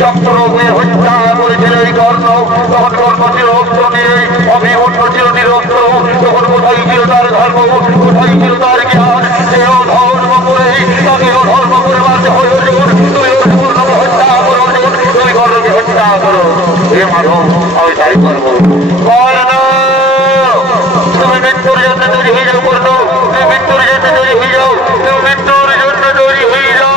চক্র হত্যা করেছিল এই কর্ণ, তখন কর্ণ ছিল অস্ত্র নিয়ে অভিমন্যু ছিল কোথায় ছিল তার ধর্ম, কোথায় ছিল তার জ্ঞান? সেও ধর্ম করে তাকেও ধর্ম করে মারতে হয় অর্জুন। তুমি অর্জুন হত্যা করো, অর্জুন তুমি কর্ণকে হত্যা করো। হে মাধব, আমি তাই করবো। তুমি মৃত্যুর জন্য তৈরি হয়ে যাও কর্ণ, তুমি মৃত্যুর জন্য তৈরি হয়ে যাও, তুমি মৃত্যুর জন্য তৈরি হয়ে যাও।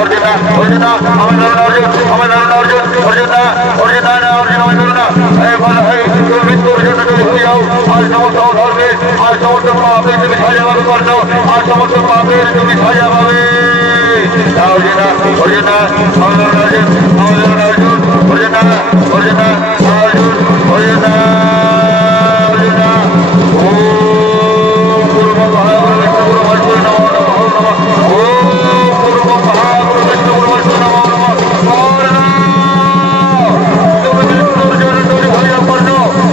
অর্জুনা অর্জুনা আমার ধরুন, অর্জুন আমার ধরুন, অর্জুন অর্জুনা অর্জুনা না অর্জুন আমার ধরুন না। তুমি মৃত্যুর জন্য তৈরি হয়ে যাও। আর সমস্ত ধর্মে আর সমস্ত পাপের তুমি সাজা পাবে কর্ণ, আর সমস্ত পাপের তুমি সাজা পাবে। অর্জুনা অর্জুনা আমার ধরুন, অর্জুন আমার ধরুন, অর্জুন অর্জুনা অর্জুনা অর্জুন অর্জুনা অর্জুনা। ওম পূর্ব মহাগুরু বিষ্ণু গুরু নমো নমঃ নমঃ। ওম পূর্ব মহাগুরু বিষ্ণু গুরু নমো নমঃ। তুমি মৃত্যুর জন্য তৈরি হয়ে যাও কর্ণ,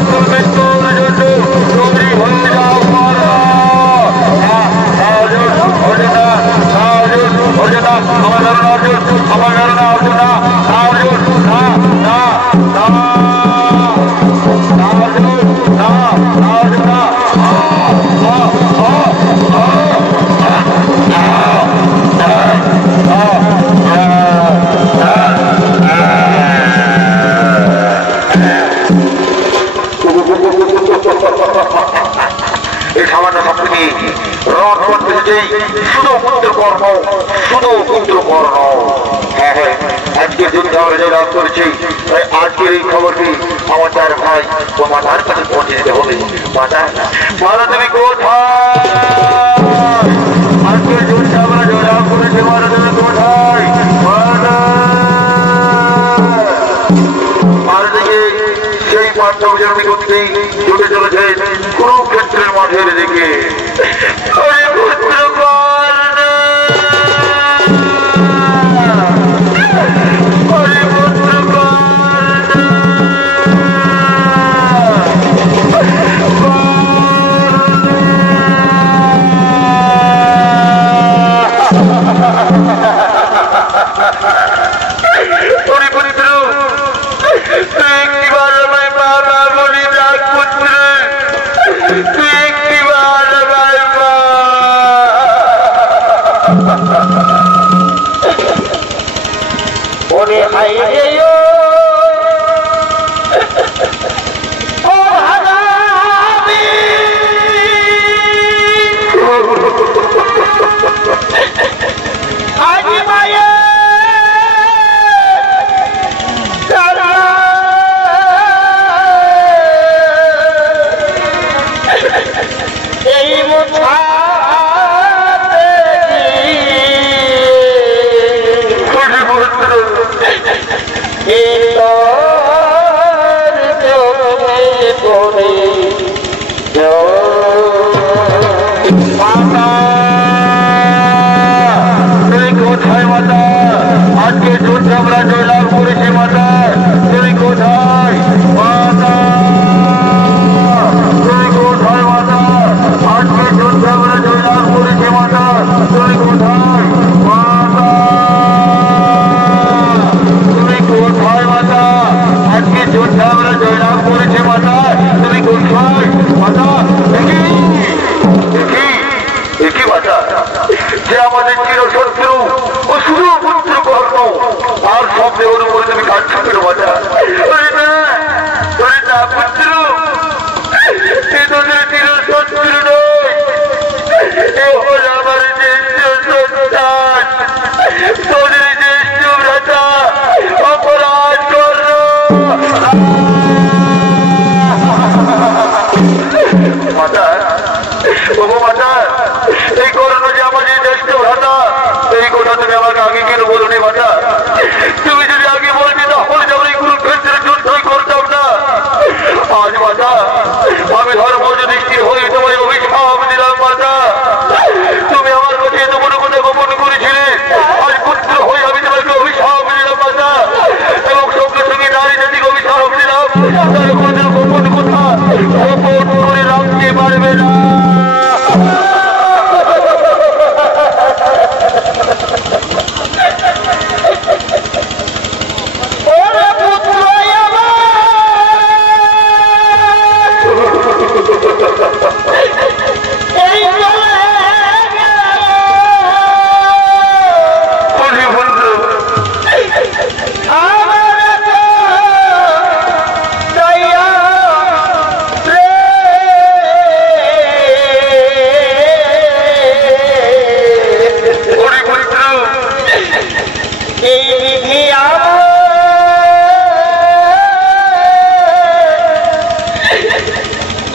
তুমি মৃত্যুর জন্য তৈরি হয়ে যাও কর্ণ। অর্জুন অর্জুনা অর্জুন অর্জুনা আমার ধরুন, অর্জুন আমার ধরুন, অর্জুনা অর্জুন না না না এই সামান্য সম্প্রীতি রথ শুধু পুত্র কর্ম, শুধু পুত্র কর্ম। হ্যাঁ হ্যাঁ, আজকে যুদ্ধ আমরা যে লাভ করেছি, আজকের এই খবরটি আমার তার ভাই ও মাতার কাছে পৌঁছে দিতে হবে। মাতা মাতা তুমি কোথায়? আজকের যুদ্ধ আমরা যে লাভ করেছি, মাতা তুমি কোথায়? ভারতকে সেই পাণ্ডব জন্মী করতে ছুটে চলেছে কুরুক্ষেত্রের মাঠের দিকে।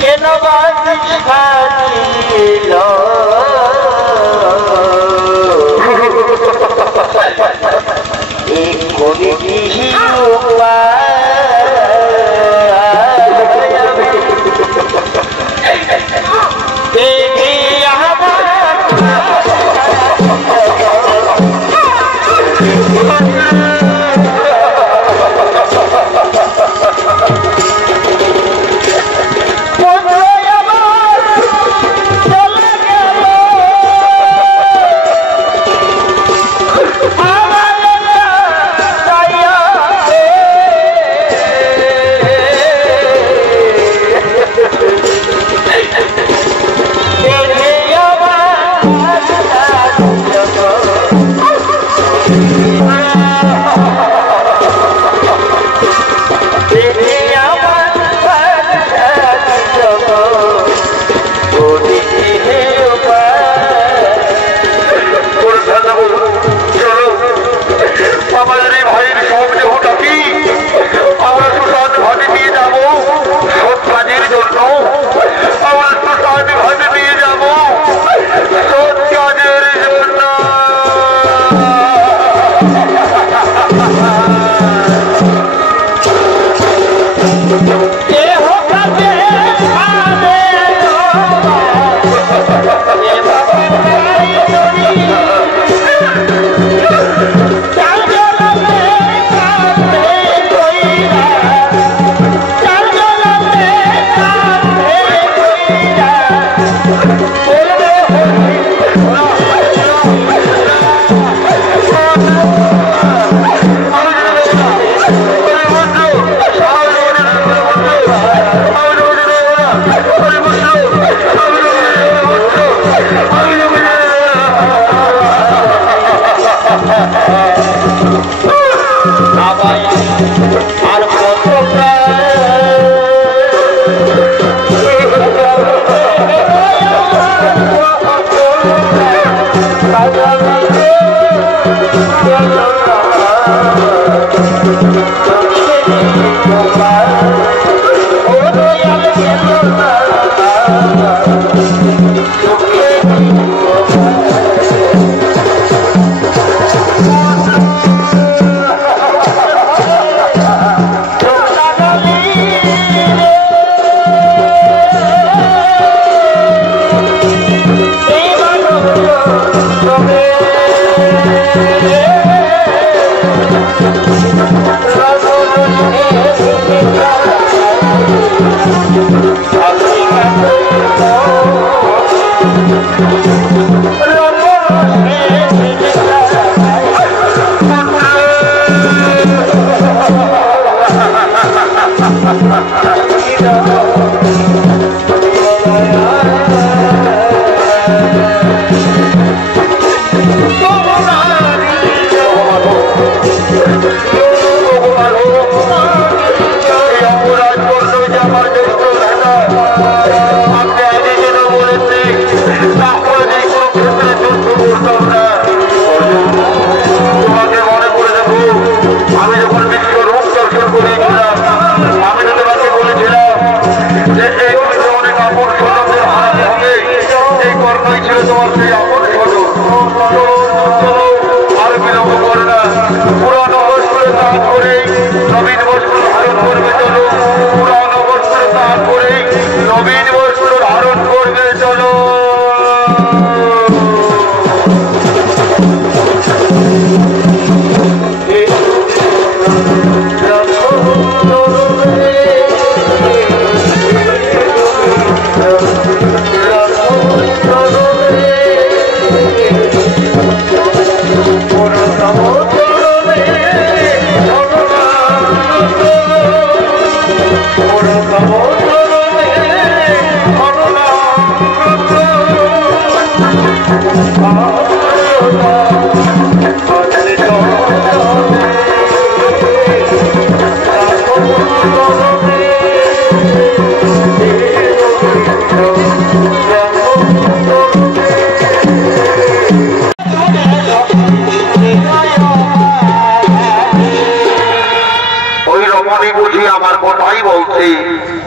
কেন বাঁচিল এই করিবি আমার কথাই বলছি,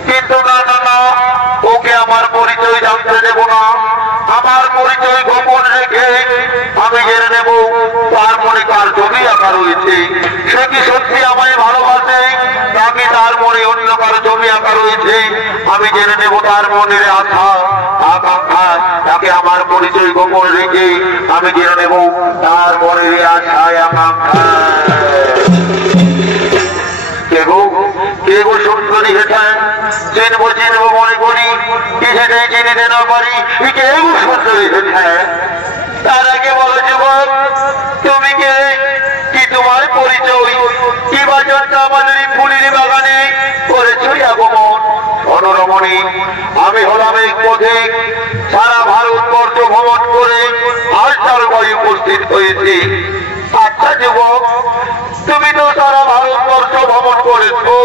কিন্তু না না না, ও পরিচয় জানতে দেব না, আমার পরিচয় গোপন রেখে আমি জেনে নেব তার মনে কার ছবি আঁকা রয়েছে। সে কি সত্যি আমায় ভালোবাসে নাকি তার মনে অন্য কারো ছবি আঁকা রয়েছে? আমি জেনে নেব তার মনের আশা আকাঙ্ক্ষা, তাকে আমার পরিচয় গোপন রেখে আমি জেনে নেব তার মনের আশায় আকাঙ্ক্ষা। কেগো সুন্দরী হেঁটে চিনবো চিনবো মনে করি, কিছুতেই চিনিতে না পারি কেগো সুন্দরী হেঁটে। তার আগে বলো যুবক তুমি কে, কি তোমার পরিচয়, কি বাচনটা আমাদের ফুলের বাগানে করেছই আগমন। অনুরমণী আমি হলাম এক পথিক, সারা ভারতবর্ষ ভ্রমণ করে আজ তার বাড়ি উপস্থিত হয়েছি। আচ্ছা যুবক তুমি তো সারা ভারতবর্ষ ভ্রমণ করেছো,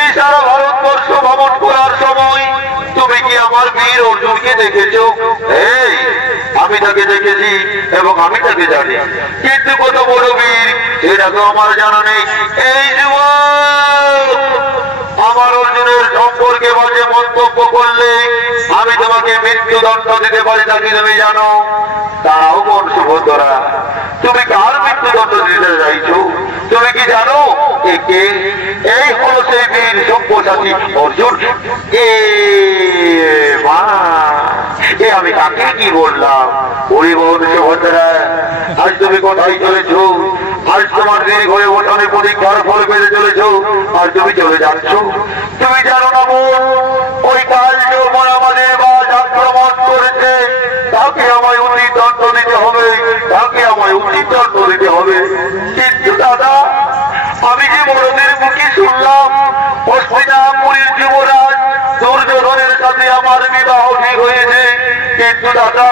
এই সারা ভারতবর্ষ ভ্রমণ করার সময় তুমি কি আমার বীর অর্জুনকে দেখেছো? এই আমি তাকে দেখেছি এবং আমি তাকে জানি, কিন্তু কত বড় বীর সেটা তো আমার জানা নেই। এই যুবক আমার অর্জুনের সম্পর্কে বাজে মন্তব্য করলে আমি তোমাকে মৃত্যুদণ্ড দিতে পারি, নাকি তুমি জানো? তারাও মন সুভদ্রা তুমি কার মৃত্যুদণ্ড দিতে চাইছো? তুমি কি জানো একে? এই হলো সেই বীর সব্যসাচী অর্জুন। আমি কাকে কি বললাম? ওরে বোন সুভদ্রা আজ তুমি কোথায় চলেছ? আজ তোমার দিন ঘরে ওঠানে পরীক্ষার ফল পেতে চলেছ আর তুমি চলে যাচ্ছ। তুমি জানো না বোন ওই কাল যখন আমাদের বাজ আক্রমণ করেছে তাকে আমায় উচিত দণ্ড দিতে হবে, তাকে আমায় উচিত দণ্ড দিতে হবে। কিন্তু দাদা আমি যে বড়দের মুখে শুনলাম হস্তিনাপুরের যুবরাজ দুর্যোধনের সাথে আমার বিবাহ ঠিক হয়েছে, কিন্তু দাদা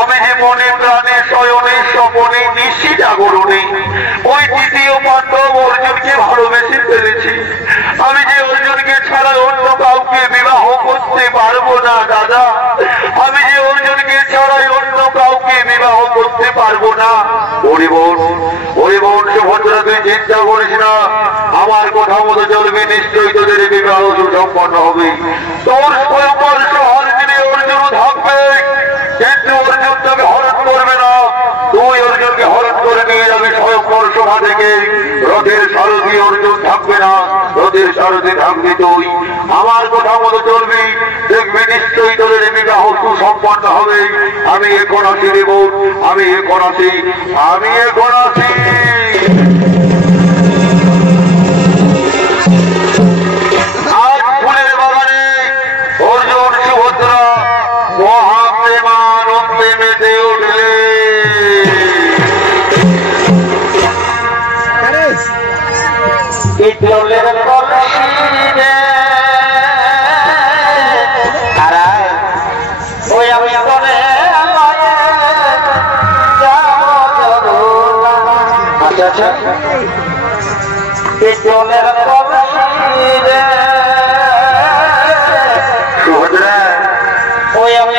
আমি যে মনে প্রাণে শয়নে স্বপনে নিশি জাগরণে ওই তৃতীয় পাণ্ডব অর্জুনকে ভালোবেসে ফেলেছি। আমি যে অর্জুনকে ছাড়া অন্য কাউকে বিবাহ করতে পারবো না দাদা, আমি যে অর্জুনকে ছাড়াই অন্য কাউকে বিবাহ করতে পারবো না। ওরে বোন সুভদ্রা তুই চিন্তা করিস না, আমার কথা মতো চলবে, নিশ্চয়ই তোদের বিবাহ সুসম্পন্ন হবে। তোর স্বয়ংবর সহার দিনে অর্জুন থাকবে, কিন্তু অর্জুন তোকে হরণ করবে না, তুই অর্জুনকে হরণ করে নিয়ে যাবে স্বয়ংবর সভা থেকে। রথের সারথি অর্জুন থাকবে না, রথের সারথি থাকবি তুই। আমার কথা মতো চলবি, দেখবি নিশ্চয়ই তোদের বিবাহ সুসম্পন্ন হবে। আমি এখন আসি দেব, আমি এখন আসি, আমি এখন আসি। আজ ফুলের বাগানে অর্জুন সুভদ্রা মহাপ্রেমানন্দে মেতে উঠলে। সুভদ্রা ওই আমি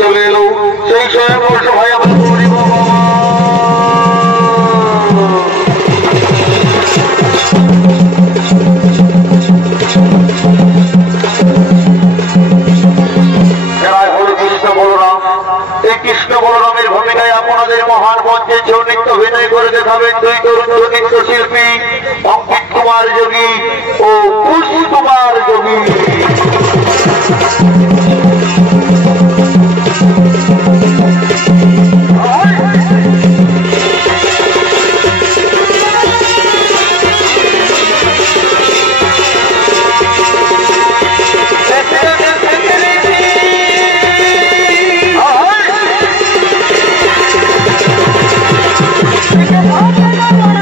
চলে এলো সেই স্বয়ংবর সভায় আমরা করিব কৃষ্ণ বলরাম। এই কৃষ্ণ বলরামের ভূমিকায় আপনাদের মহান মঞ্চে ছৌ নৃত্য অভিনয় করে দেখাবেন দুই তরুণ নৃত্য শিল্পী অঙ্কিত কুমার যোগী ও কুশ কুমার যোগী। Oh,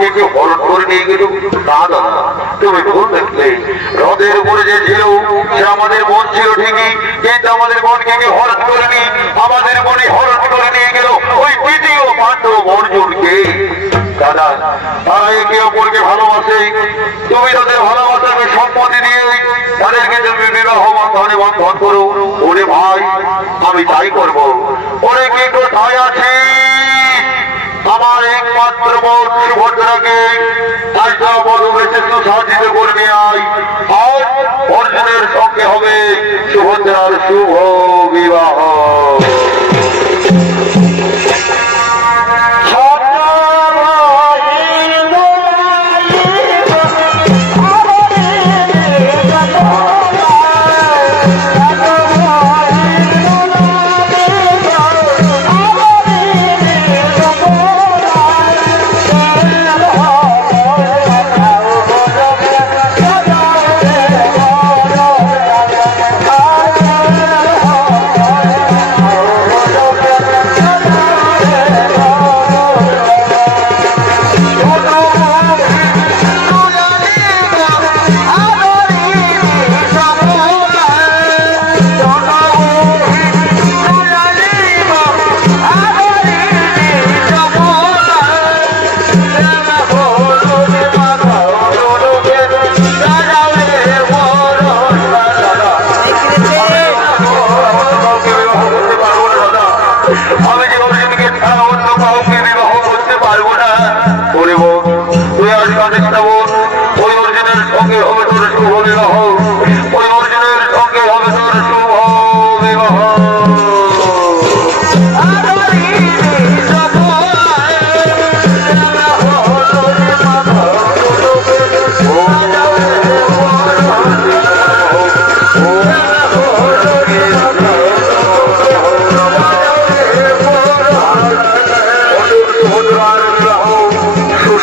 বোনকে কেউ হরণ করে নিয়ে গেল? না দাদা, তুমি ভুল দেখলে। হ্রদের উপরে যে ছিল সে আমাদের বোন ছিল ঠিকই, কিন্তু আমাদের বোনকে কেউ হরণ করেনি। আমাদের বোনই হরণ করে নিয়ে গেল ওই দ্বিতীয় পাণ্ডব অর্জুনকে। দাদা, তারা একে অপরকে ভালোবাসে। তুমি তাদের ভালোবাসাকে সম্মতি দিয়ে তাদেরকে তুমি বিবাহ বন্ধনে বন্ধন করো। ওরে ভাই, আমি তাই করবো। ওরে কি কোথায় আছি? আমার একমাত্র বোন সুভদ্রাকে আজটা বড় বেশি সাজিত করবে। আজ অর্জুনের সঙ্গে হবে সুভদ্রার শুভ বিবাহ।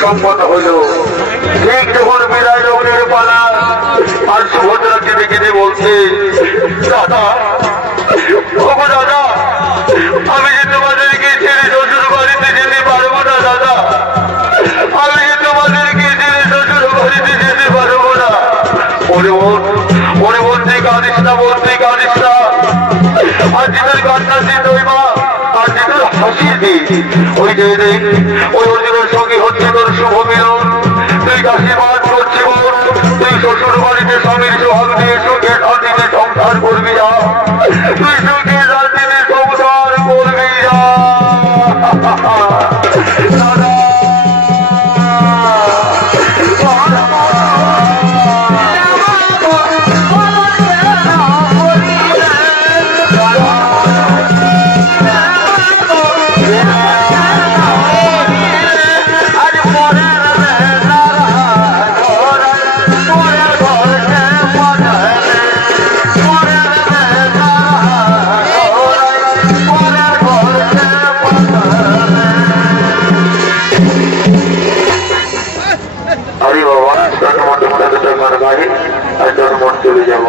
সম্পন্ন হইল। ঠিক যখন বিদায় লগ্নের পালা, আর সুভদ্রাকে দেখে বলছে, দাদা, দাদা, আমি যে তোমাদেরকে ছেড়ে শ্বশুর বাড়িতে যেতে পারবো না। দাদা, আমি যে তোমাদেরকে ছেড়ে শ্বশুর বাড়িতে যেতে পারবো না। ওরে বোন, তুই কাঁদিস না, বোন, তুই কাঁদিস না। আজ তোর কান্না দিন ওই মা, আজ তোর হাসির দিন। ওই যে ওই অর্জুনের সঙ্গে হচ্ছে তোর শুভ মিলন। তুই আশীর্বাদ করছি বোন, তুই শ্বশুর বাড়িতে স্বামীর সোহাগ দিয়ে সুখে শান্তিতে সংসার করবি না। তুই সুখে শান্তিতে সংসার করবি না। চলে যাব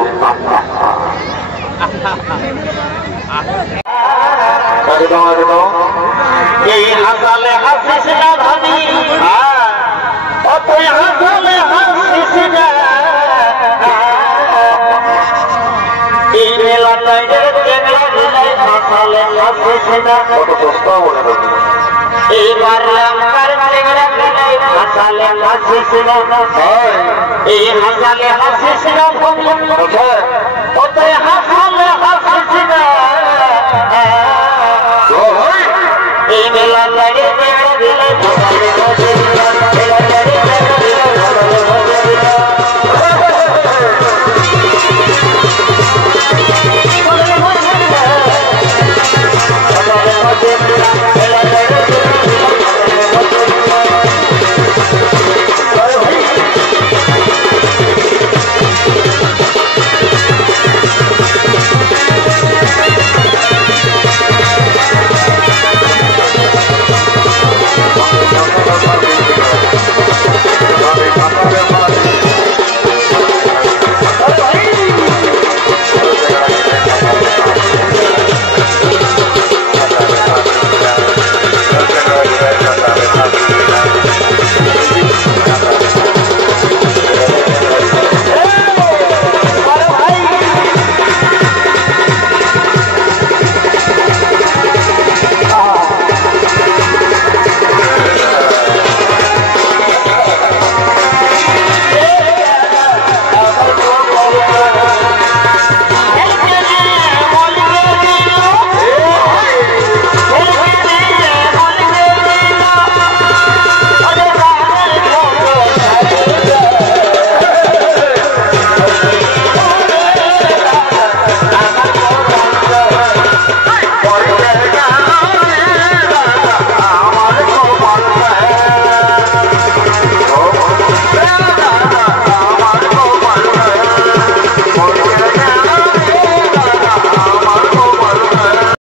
এই হাসালে হাসিস না ভাবি, অতই হাসালে হাসিস না। এই মেলাটাই হাসালে হাসিস না। কত সস্তা মনে হয়। এই মারলাম হাসালে হাসিস না। এই হাসালে হাসিস না, অতই হাসালে হাসিস না। এই মেলা লাগে